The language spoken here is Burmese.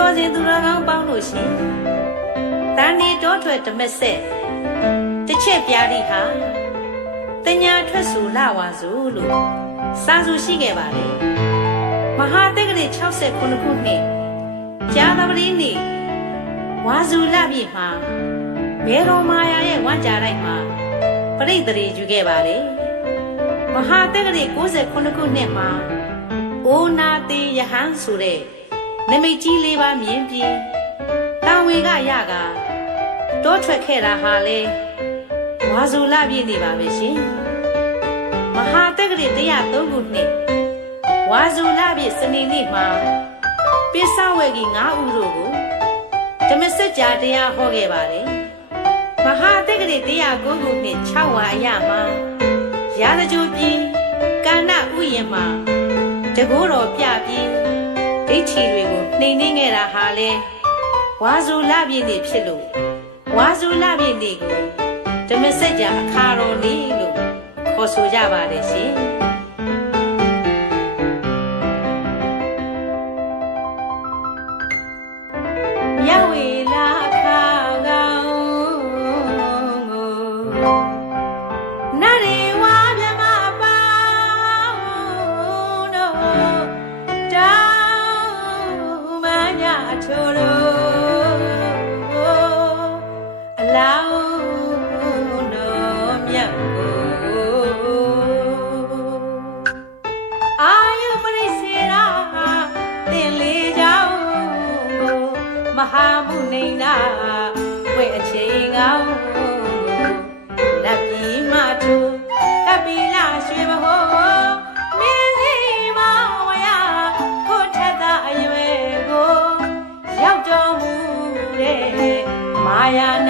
တော်စင်သူတော်ကောင်းပေါင်းလို့ရှင်တန်ဒီတောထွက်ဓမက်ဆက်တစ်ချက်ပြားလိဟာတညာထွက်စုလာဝါစုလို့စာစုရှိခဲ့ပါလေမဟာတက္ကရာ69ခုနှစ်ကြာသပတေးနေ့ဝါစုလပြည့်မှာမေတော်မာယာရဲ့ဝမ်းကြလိုက်မှာပရိသေယူခဲ့ပါလေမဟာတက္ကရာ69ခုနှစ်မှာအိုနာတိယဟန်ဆိုတဲ့နမိတ်ကြီးလေးပါမြင်ပြီးတောင်ဝေကရကတောထွက်ခဲ့တာဟာလေဝါစုလပြည့်နေပါပဲရှင်မဟာတက္ကရာ103ခုနှစ်ဝါစုလပြည့်စနေနေ့မှာပိဿဝေကီ9ဦးတို့ကိုဓမ္မစကြာတရားဟောခဲ့ပါတယ်မဟာတက္ကရာ109ခုနှစ်6ဝါအရမှာရာဇကြိုပြည်ကာဏဥယျာဉ်မှာတကိုးတော်ပြပြီးဒိဋ္ဌိတွေကိုနှိမ်နှင်းခဲ့တာဟာလေဝါစုလပြည့်နေ့ဖြစ်လို့ဝါစုလပြည့်နေ့ကိုဓမ္မစကြာအခါတော်နေ့လို့ခေါ်ဆိုကြပါတယ်ရှင်မြဝေလာခါကောင်နရေဝါမြမပေါင်းတို့တောင်းမညာထိုးတို့အလောင်းတော်မြတ်ကိုအာယုပရိစေရာတင်လေးကြောင်းမဟာမုနိနာဝဲအချိန်ကောင်းလက်ပြီးမထူကပိလရွှေဘဟောမင်းလေးမဝရကိုထက်သာအရွယ်ကိုရောက်တော်မူတဲ့မာယာနာ